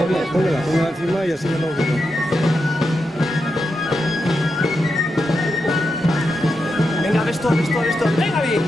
Póngala encima y así no lo veo. Venga, ves tú. Venga, bien.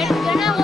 Yo no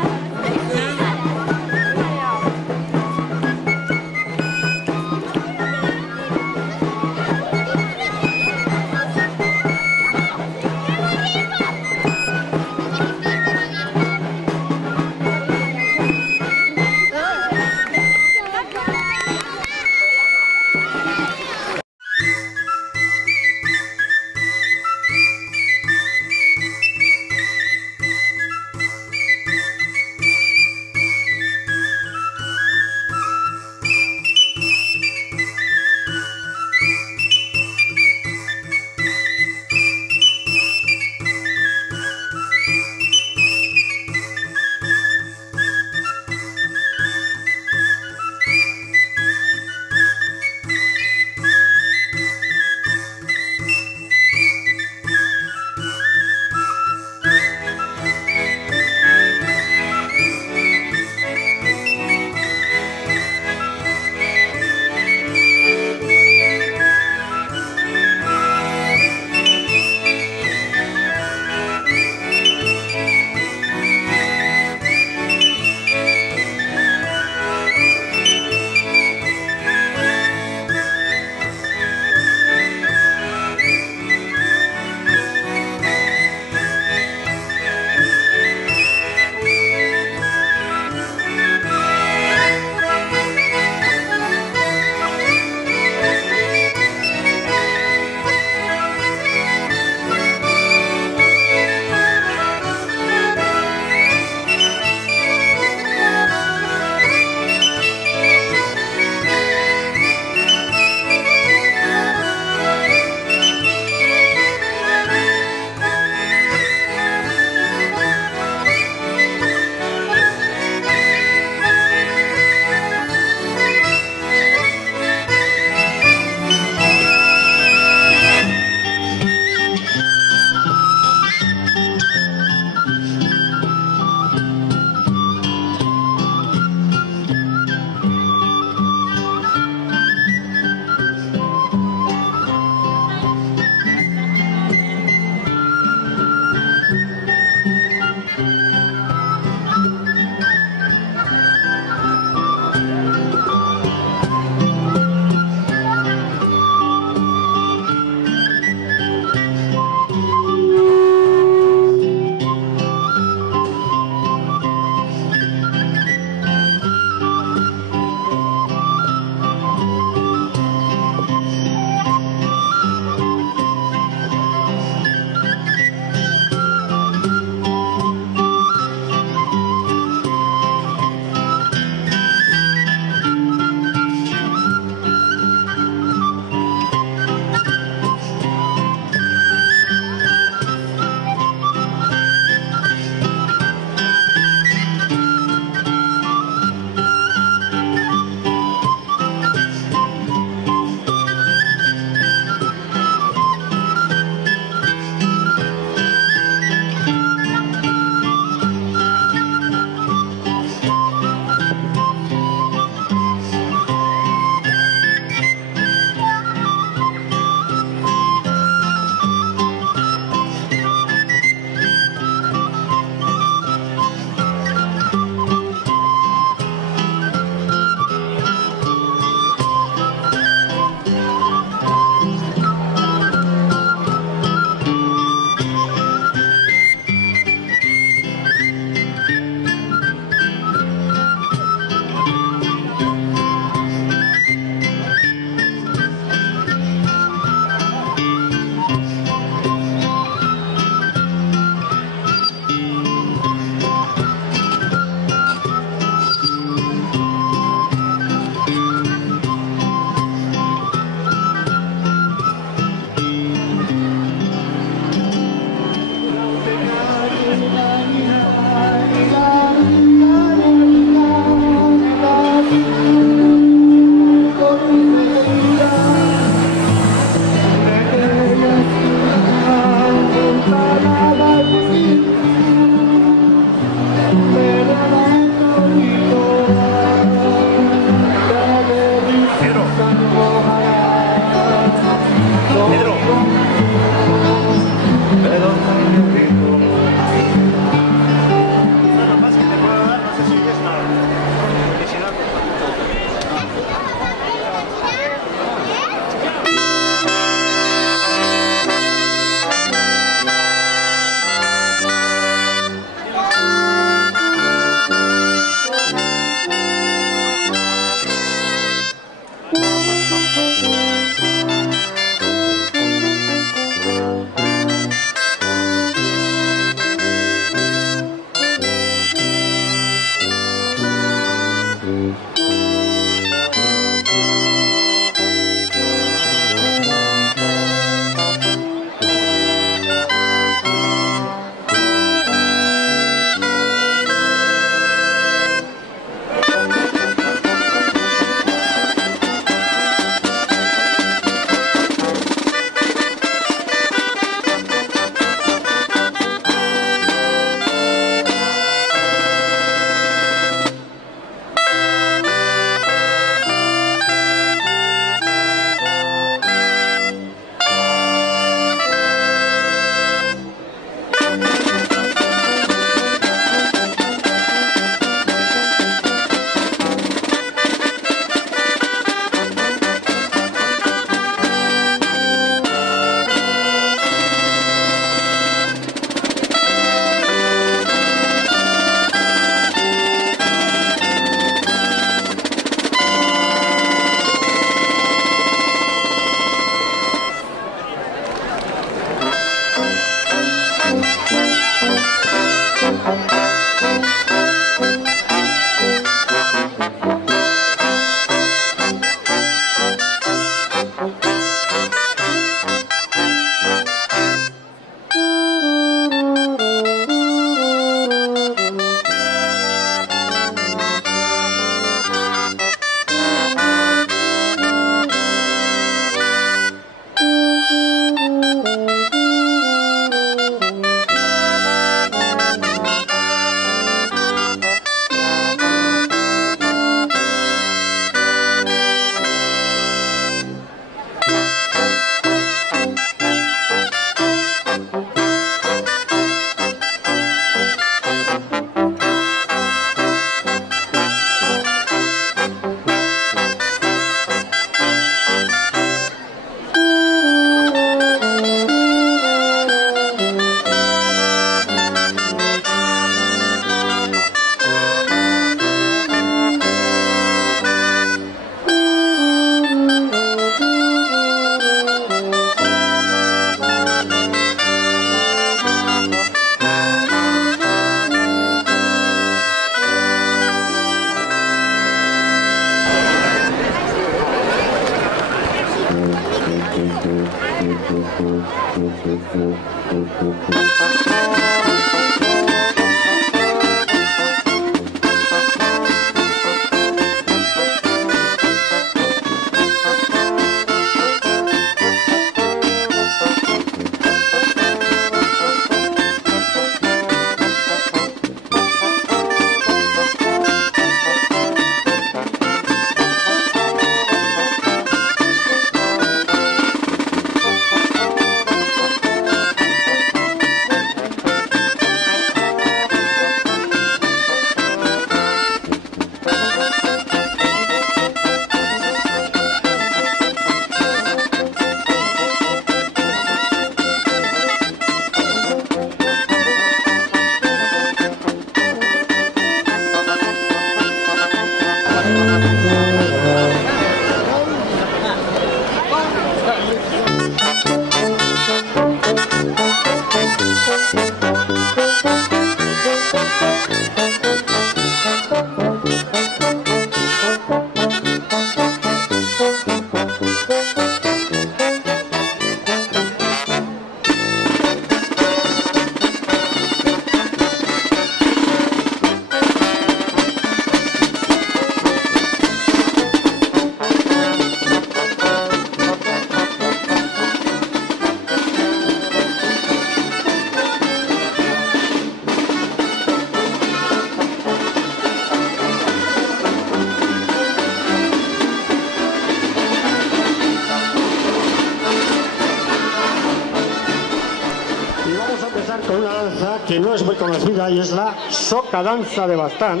danza que no es muy conocida y es la soca danza de Baztán,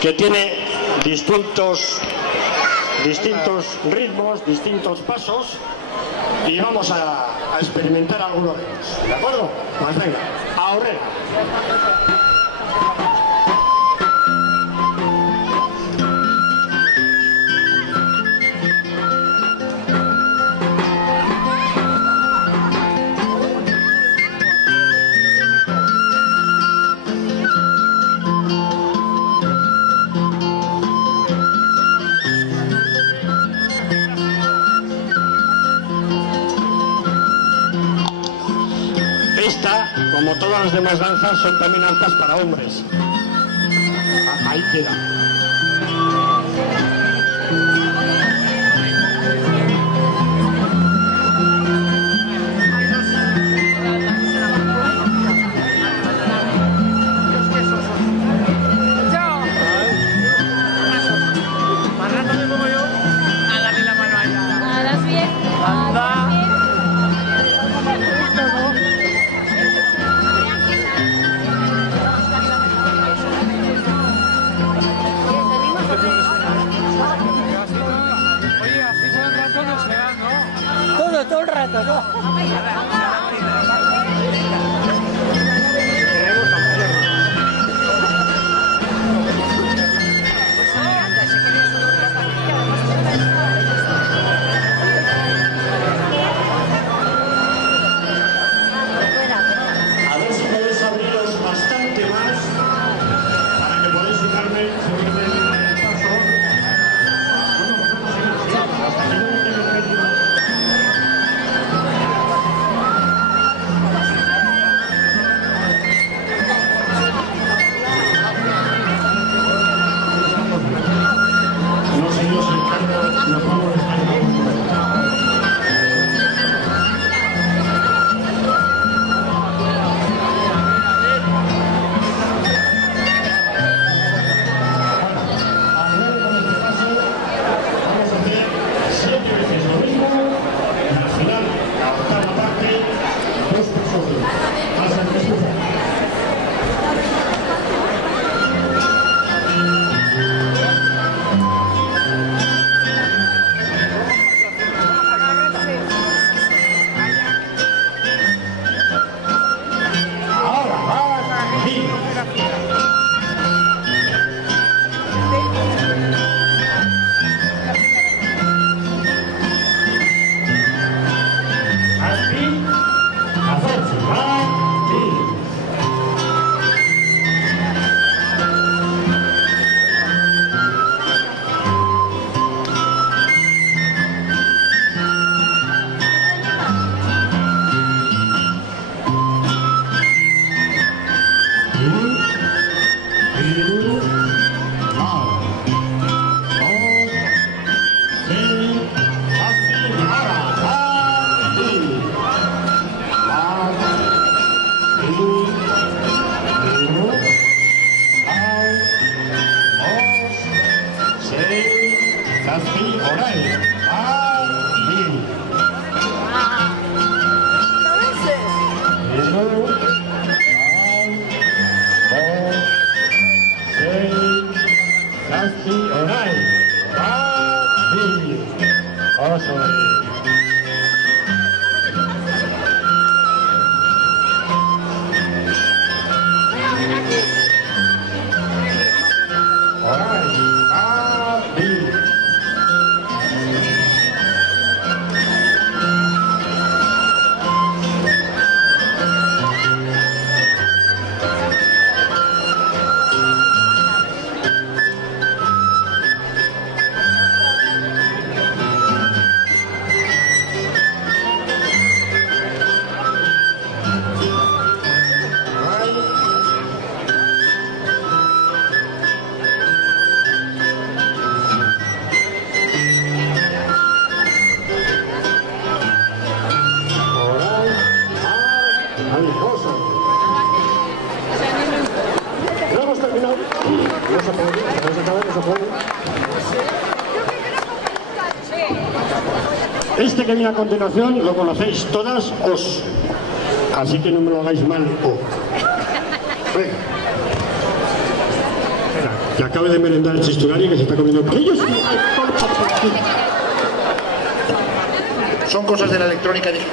que tiene distintos ritmos, distintos pasos, y vamos a experimentar alguno de ellos. ¿De acuerdo? Pues venga, ahorré. Esta, como todas las demás danzas, son también aptas para hombres. Ahí queda. Todo el rato, ¿no? A ver si podéis abriros bastante más para que podáis fijarme sobre el paso. Bueno, vosotros seguís, hasta que no me quede el medio. No sé yo si el cargo nos vamos a descargar. Este que viene a continuación lo conocéis todas, os Así que no me lo hagáis mal. Oh. Venga. Que acabe de merendar el Chisturari, que se está comiendo ellos. Son cosas de la electrónica digital.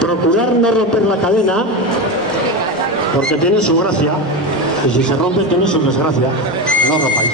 Procurar no romper la cadena, porque tiene su gracia, y si se rompe tiene su desgracia. No rompáis.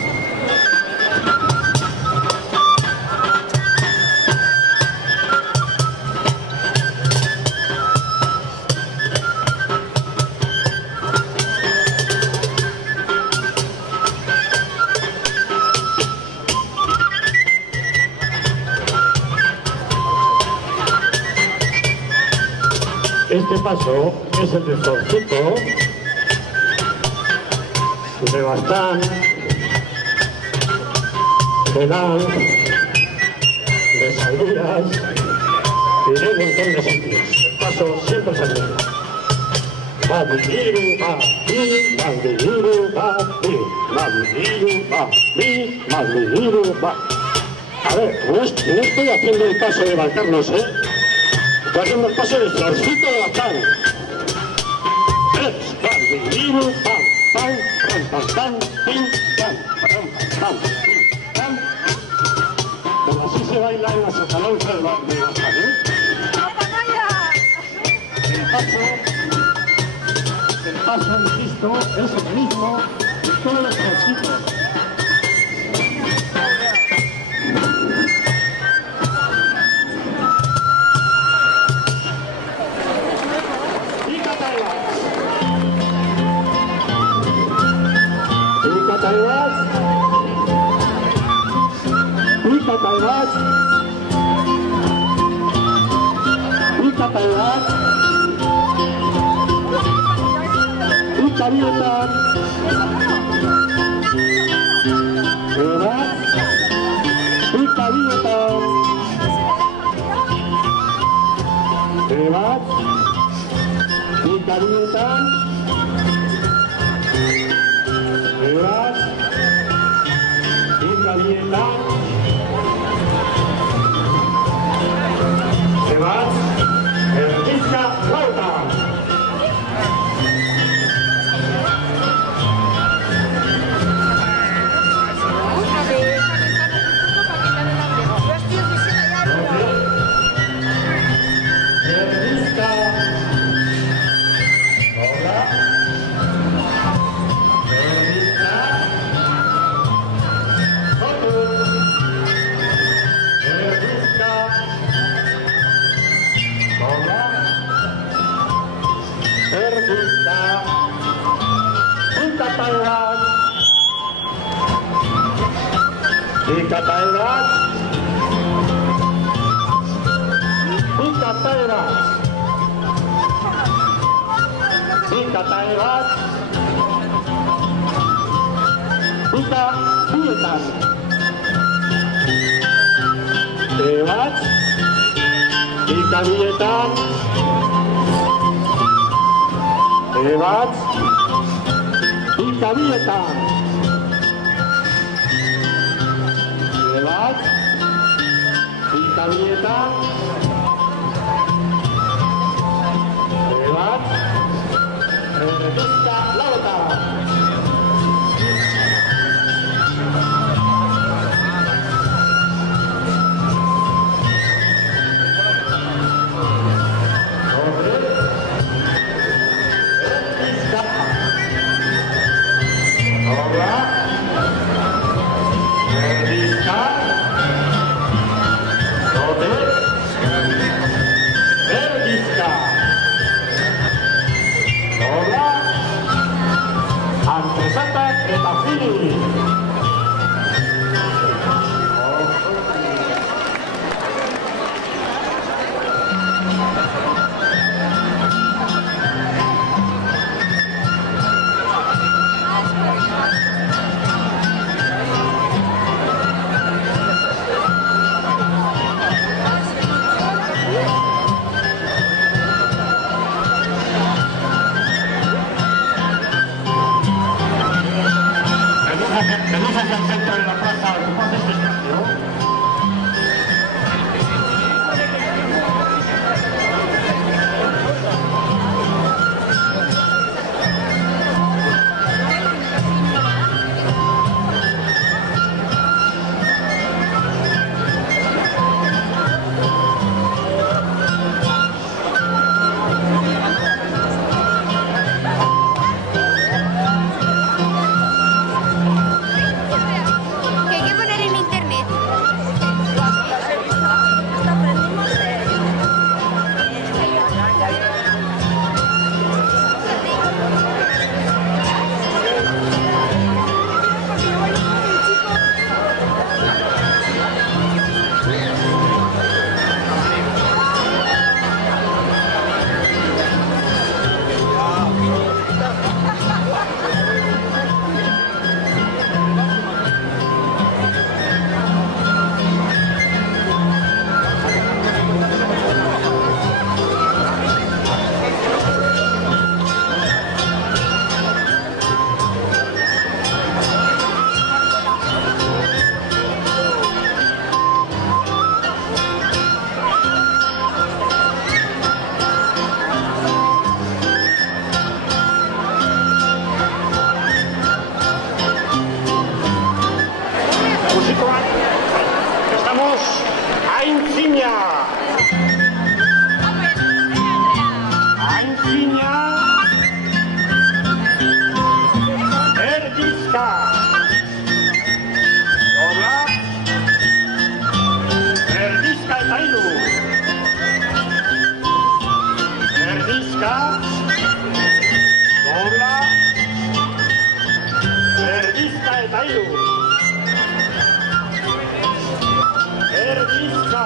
Este paso es el de Zorcito, de Bastán, de Lan, de Salduras y de un montón de sitios. El paso siempre es el mismo. Mamiru, mami, mamiru, mami, mamiru, mami, mamiru, mami. A ver, no estoy haciendo el paso de Valcarnos, ¿eh? Estoy haciendo el paso de Zorcito de Bastán. Mamiru, mami. Pam, pam, pam, pam, pim, pam, pam, pam, pim, pam. Pero así se baila en la sotalonza de Bastán, ¿eh? El paso, insisto, es el mismo de todos los Zorcitos. Vamos, aintzina! Aintzina! Erdizka! Dobla! Erdizka eta hiru! Erdizka! Dobla! Erdizka eta hiru! Erdizka!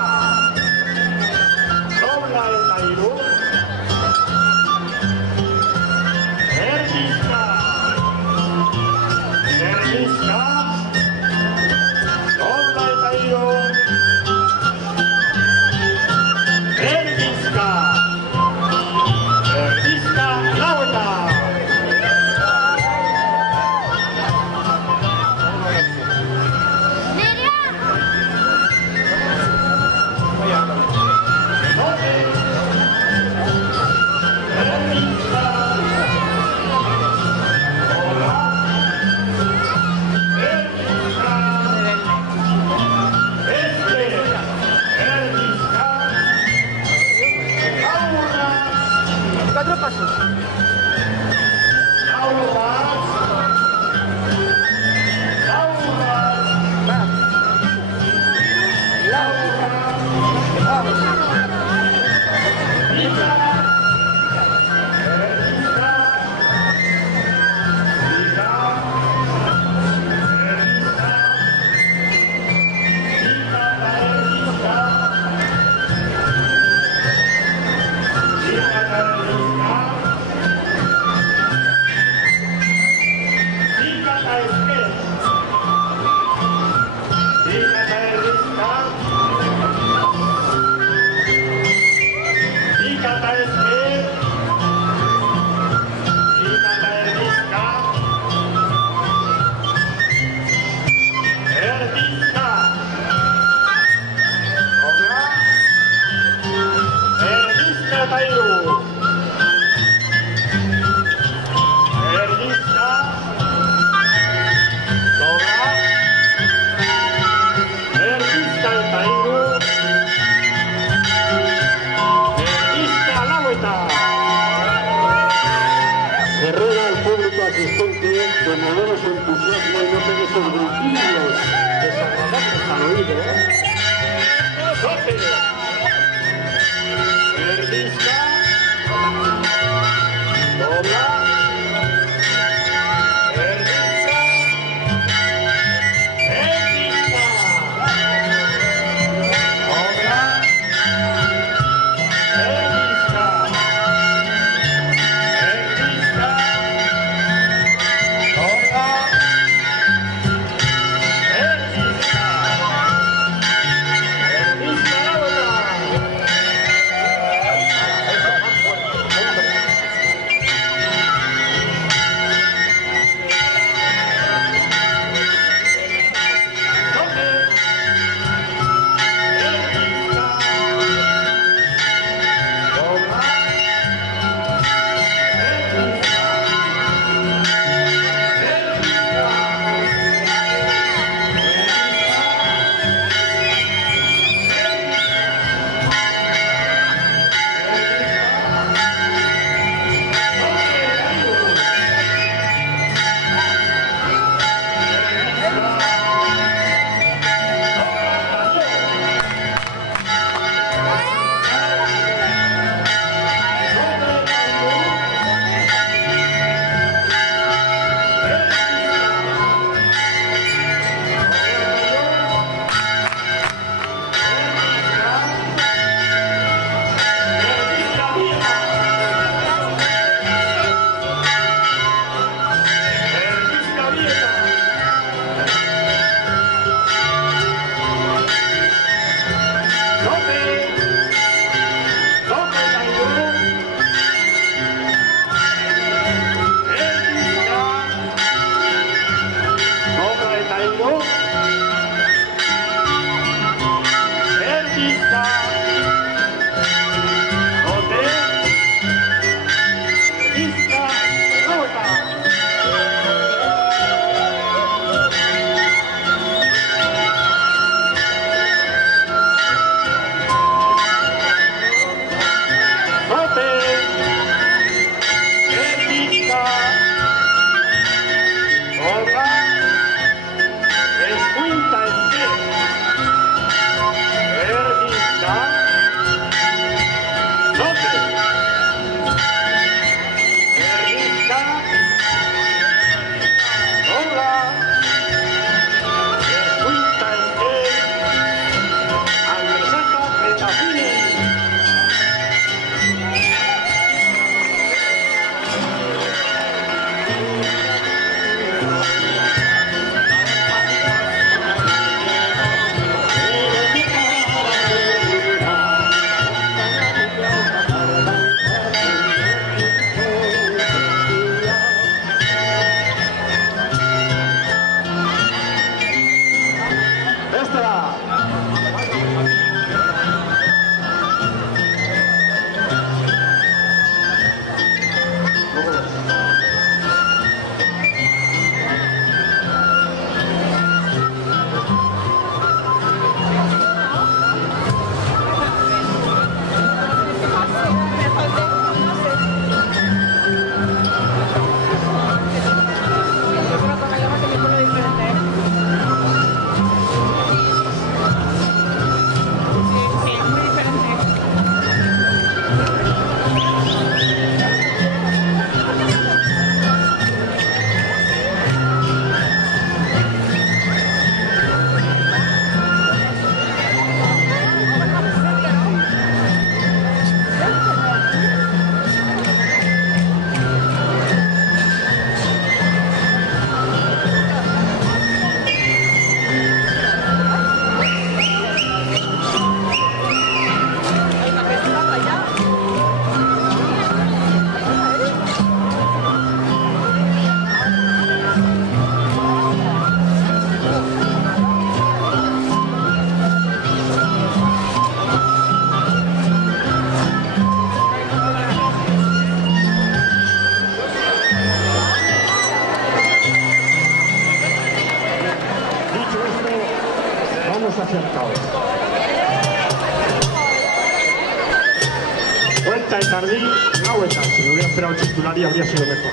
de Tardí, la vuelta. Si me hubiera esperado titular y habría sido mejor.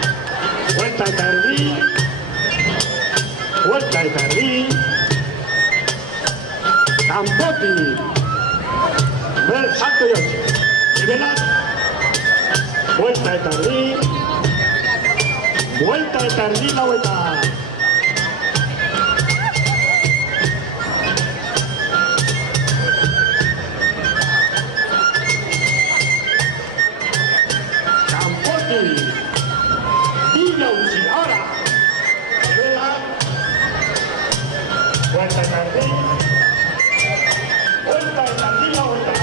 Vuelta de Tardí. Vuelta de Tardí. Campotti. Salto y 8. Nivelar. Vuelta de Tardí. Vuelta de Tardí, la vuelta. Campotti. Villauchi. Ahora. Nivelar. Vuelta de Tardí. Vuelta de Tardí, la vuelta.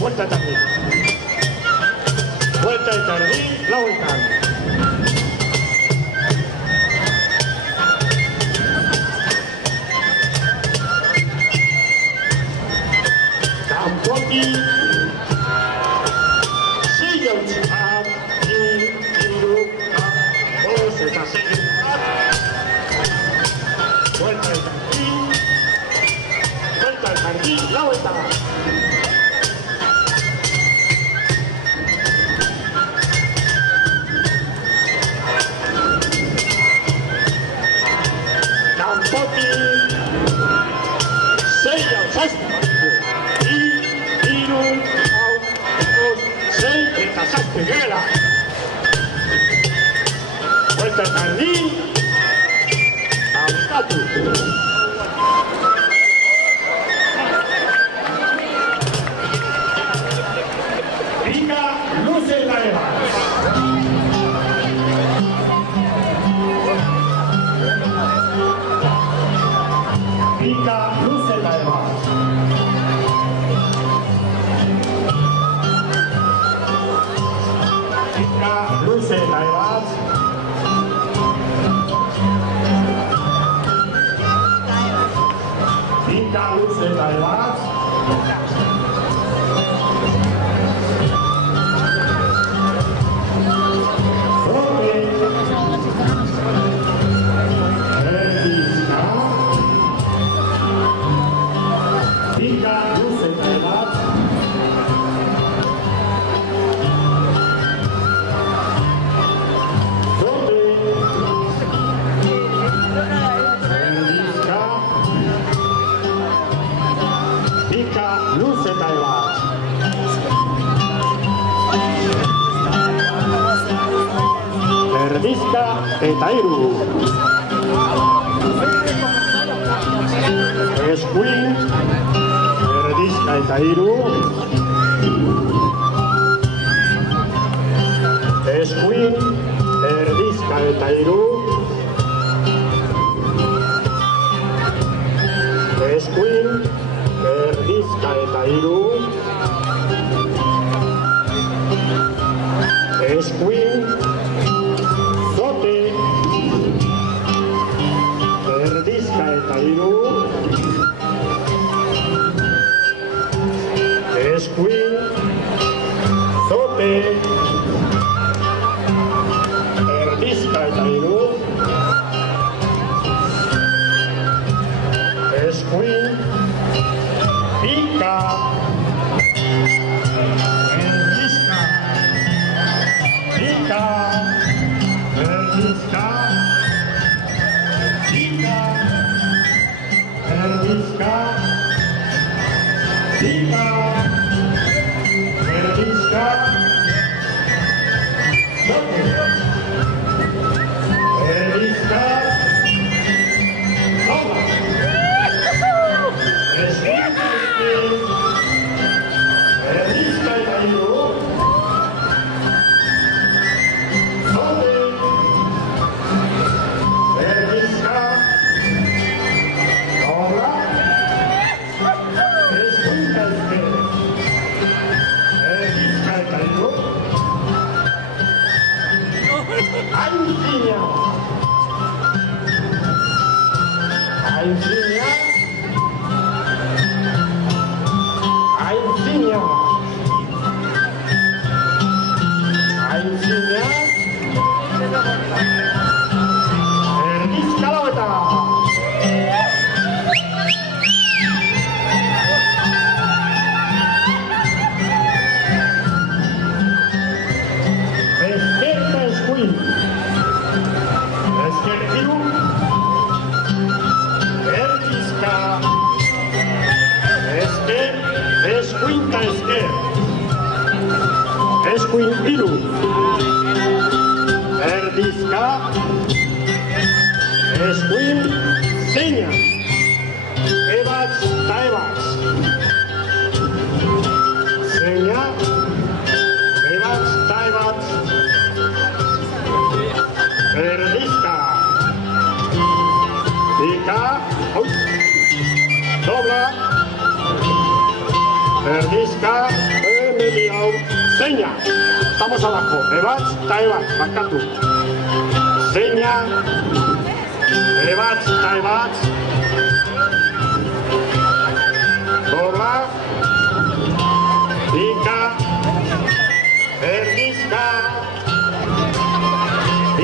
Vuelta de Tardí. Vuelta de Tardí, la vuelta. Campotti. Villauchi. Vuelta de Tardí. Vuelta de Tardí, la vuelta. Campotti, Seiya, Iru, Seiya, Vela. Vuelta de Tardí, Campotti. Pica, luce la Eva. Pica, luce la Eva. Pica, luce la Eva. Pica, luce la Eva. Erdizka eta Iru. Eskuin, Erdizka eta Iru. Eskuin, Erdizka eta Iru. Eskuin, Erdizka eta Iru. Eskuin, Zote, Erdizka eta Iru. Eskuin, Zote, Erdizka eta Iru. Eskuin, Pika, Erdizka, Pika, Erdizka, Pika, Erdizka, Pika, Erdizka, Zote, Erdizka, Zola, Erdizka eta Iru, Zote, Eskuin hiru. Erdizka. Eskuin zeina. Ebatz eta ebatz. Zeina. Ebatz eta ebatz. Erdizka. Ika. Dobla. Erdizka. Emiliau. Zeina. Estamos abajo. Ebatz eta ebatz. Bakatu. Zeina. Ebatz eta ebatz. Dobla. Ika. Erdizka.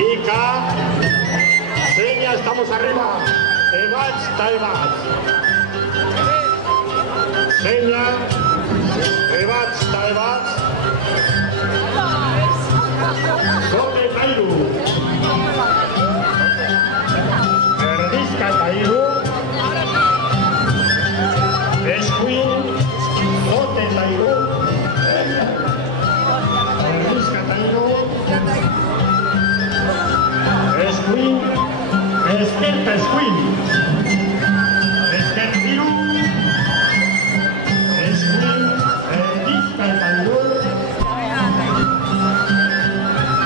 Ika. Zeina, estamos arriba. Ebatz eta ebatz. Zeina. Ebatz eta ebatz. Zote eta hiru. Erdizka eta hiru. Eskuin. Zote eta hiru. Erdizka eta hiru. Eskuin. Esker eta eskuin. Esker hiru. Eskuin. Erdizka eta hiru.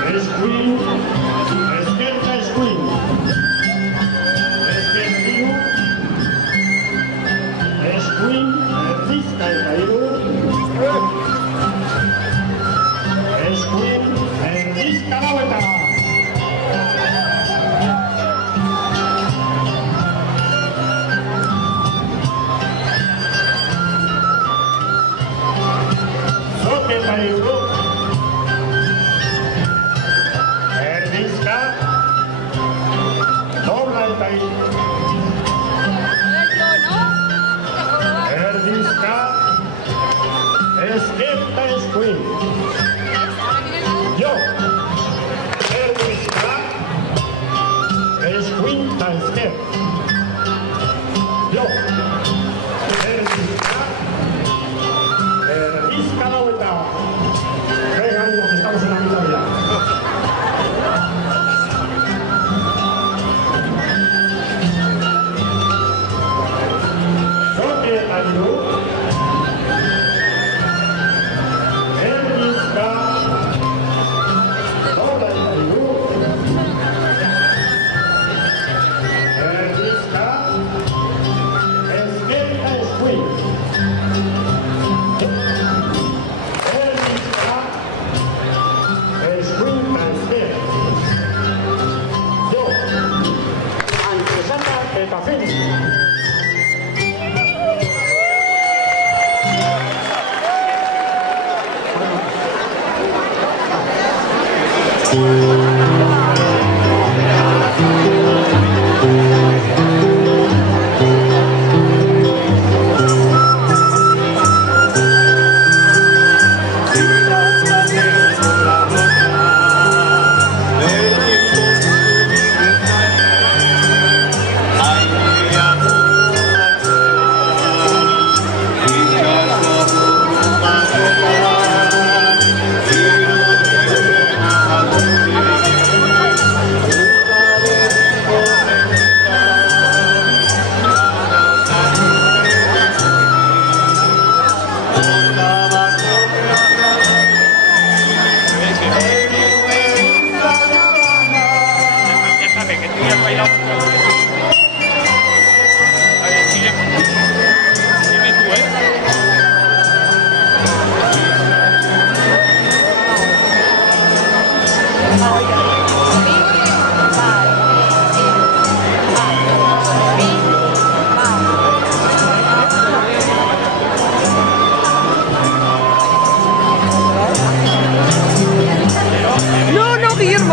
Eskuin. Esker eta eskuin. Esker hiru. Eskuin. Erdizka eta hiru. Eskuin. Erdizka lau eta. Zote eta hiru. Erdizka. Dobla eta hiru. Erdizka. Esker eta eskuin. Jo. Erdizka. Eskuin eta esker. Jo. Erdizka. Erdizka lau eta. Venga, ánimo, que estamos en la mitad ya. Zote eta hiru. Erdizka. Dobla eta hiru. Erdizka. Esker eta eskuin. Erdizka. Eskuin eta esker. Jo. Antzesata eta fin.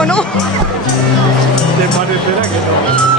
¿no? ¿Te parecerá que no?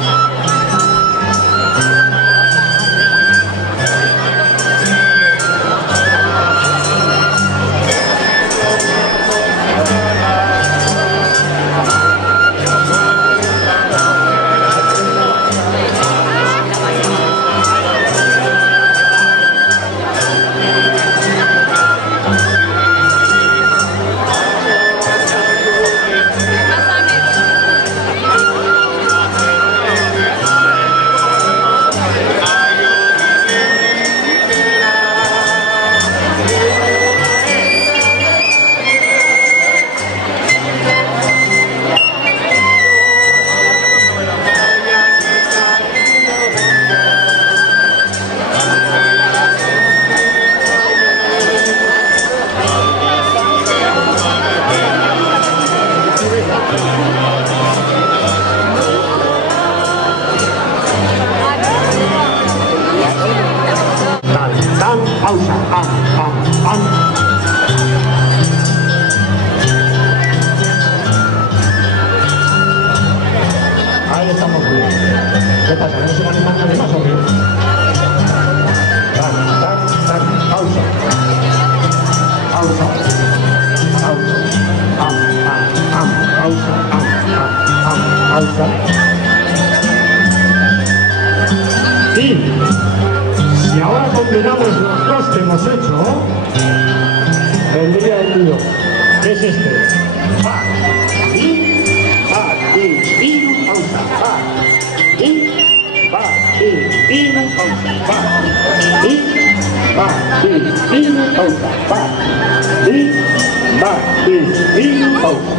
alza. Y si ahora combinamos los dos que hemos hecho, vendría el lío, que es este. Pa, iru, pausa, pa, iru, pausa, pa, iru, pausa, pa, iru, pausa, pa, iru, pausa, pa,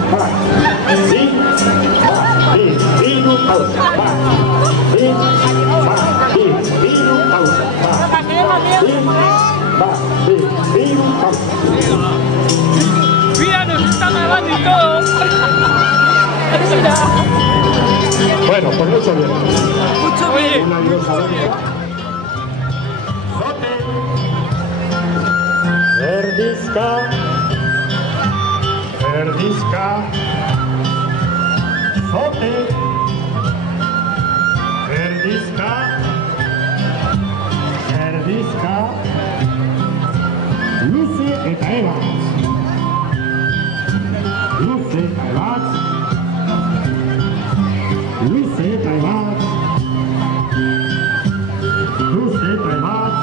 Mira, nos está grabando y todo. Bueno, pues mucho bien. Mucho bien. Una diosa bonita. Verdisca, verdisca, sote, verdisca, verdisca, luce eta ebat, luce eta ebat, luce eta ebat, luce eta ebat,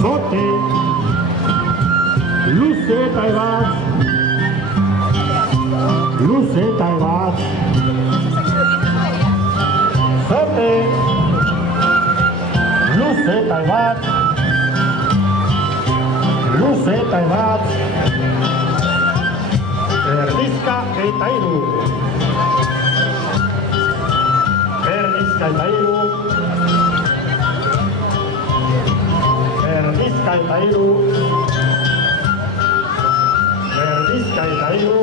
sote, luce eta ebat, luce eta ebat, sote, luce eta ebat, luce eta ebat, erdizka eta iru, erdizka eta iru, erdizka eta iru, erdizka eta iru,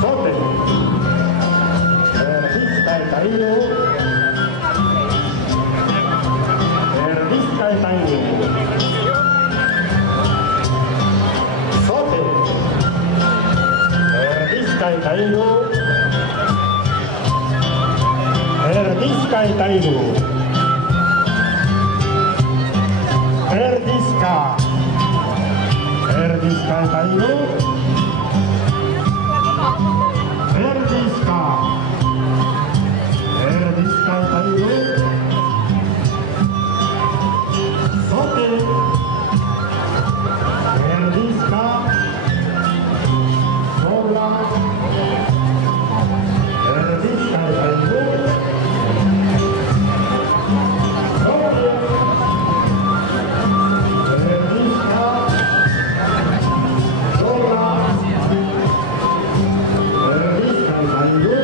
sote, erdizka eta iru, erdizka eta iru, sote, erdizka eta iru, erdizka eta iru, erdizka, erdizka eta iru, erdizka, erdizka eta iru, sote, erdizka, dobla, erdizka eta iru, sote, erdizka, dobla, erdizka eta iru,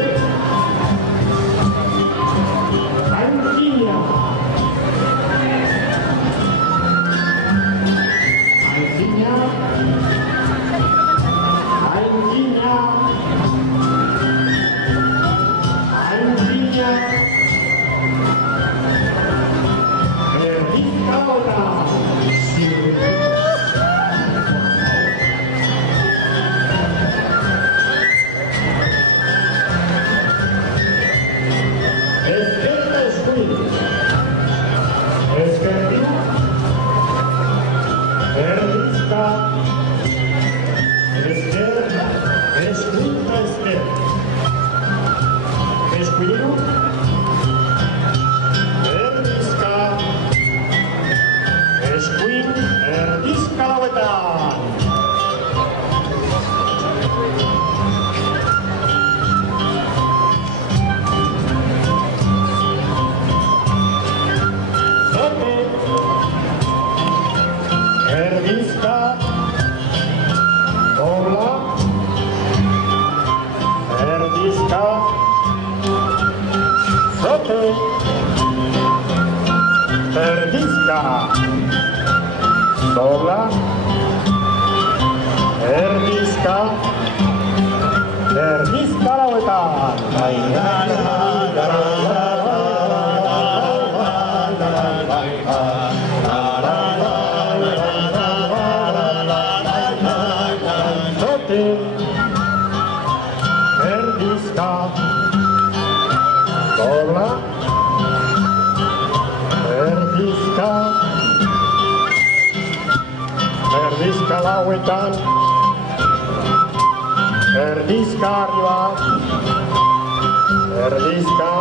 erdizka, dobla, erdizka, erdizka lauetan. Sote, erdizka, dobla, erdizka, erdizka lauetan, Erdizka arriba. Erdizka.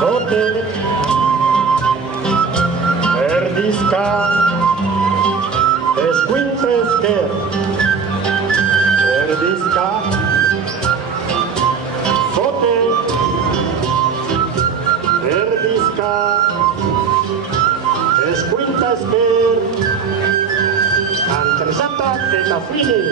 Bote. Erdizka. Escuintre esker. Erdizka. Bote. Erdizka. Escuinta esker. Antresata eta fini.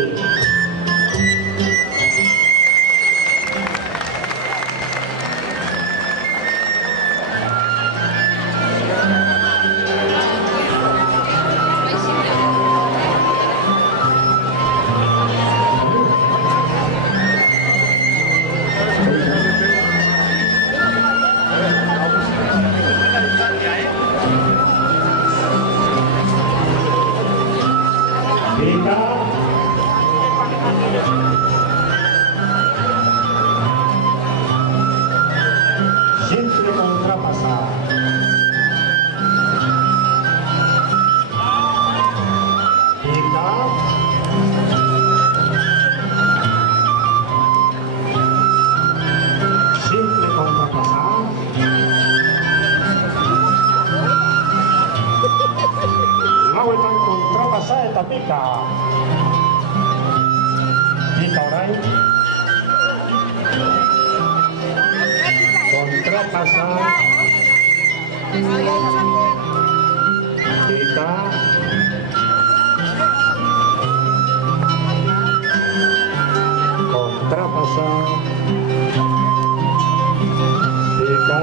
Simple contrapasada. Pica. Simple contrapasada. Lauetan contrapasada eta pica. Pica orain. Contrapasada. Pica. Contrapasada. Pica.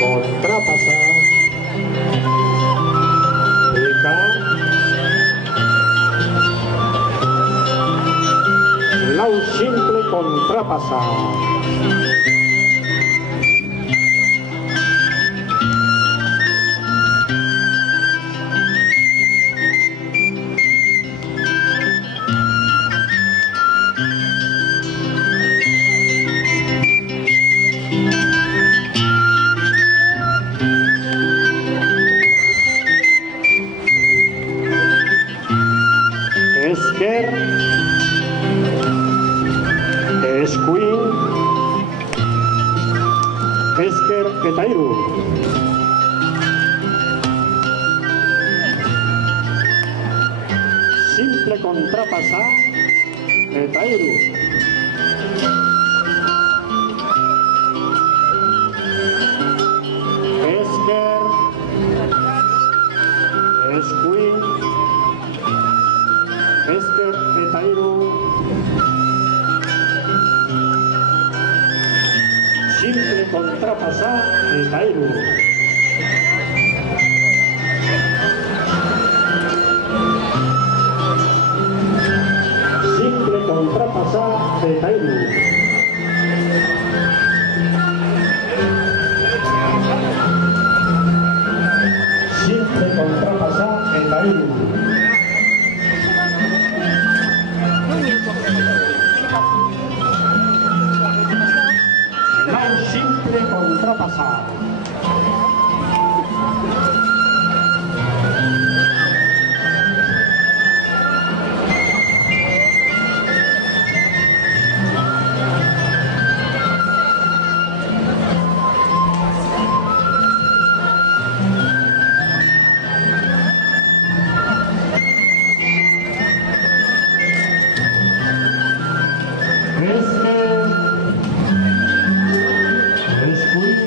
Contrapasada. Pica. Lau simple contrapasada. Esker. Eskuin. Esker eta hiru. Simple kontrapasa eta hiru. Esker. Eskuin. Esker eta hiru. Simple contrapasa eta hiru. Simple contrapasa eta hiru. Simple contrapasa eta hiru. Simple contrapasada. Escuin.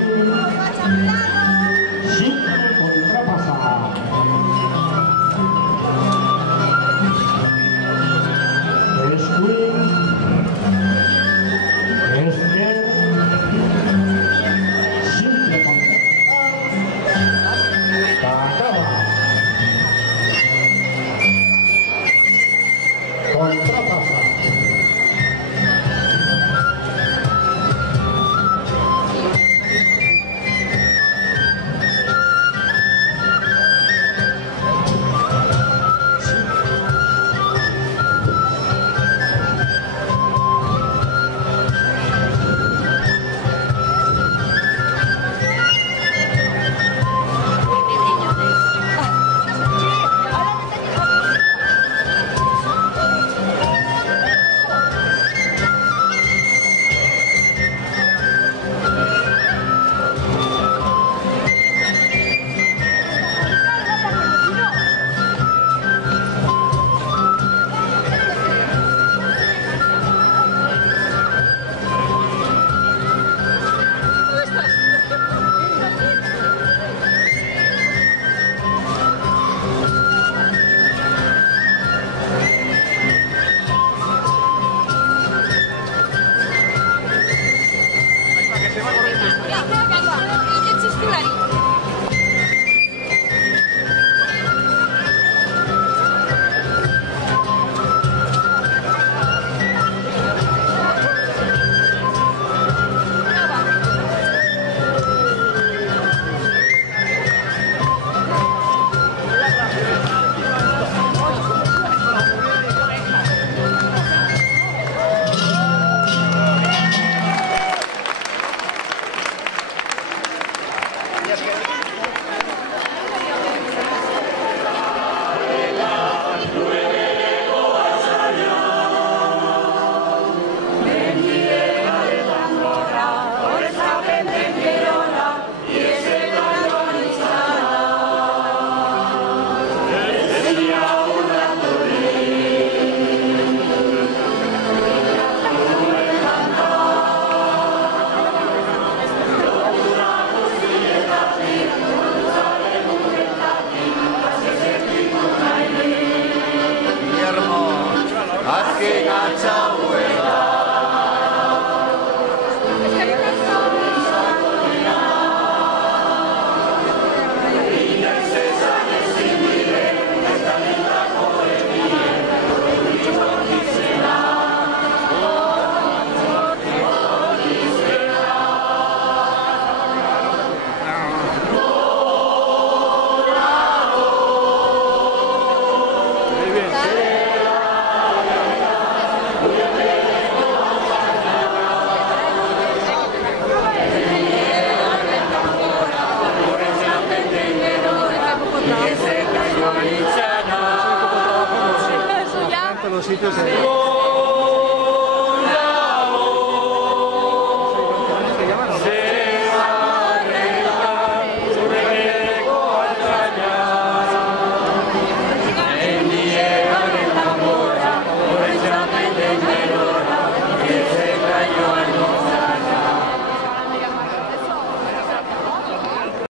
Yo sé.